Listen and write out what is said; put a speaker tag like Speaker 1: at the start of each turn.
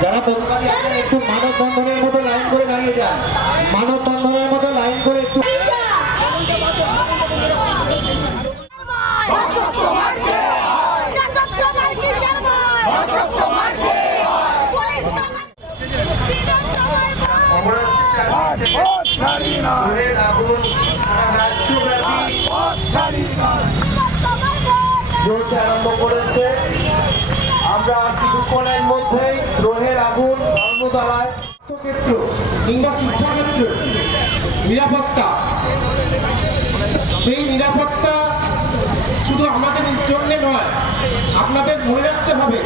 Speaker 1: সব অধিকারী আপনারা একটু মানব বন্ধনের মতো লাইন করে দাঁড়িয়ে যান। মানব বন্ধনের মতো লাইন করে একটু রোহের আমরা কিছুক্ষণের মধ্যেই গ্রহের আগুন ধর্মতলায় ক্ষেত্র কিংবা শিক্ষাক্ষেত্র। নিরাপত্তা। সেই নিরাপত্তা শুধু আমাদের জন্য নয়, আপনাদের মনে রাখতে হবে।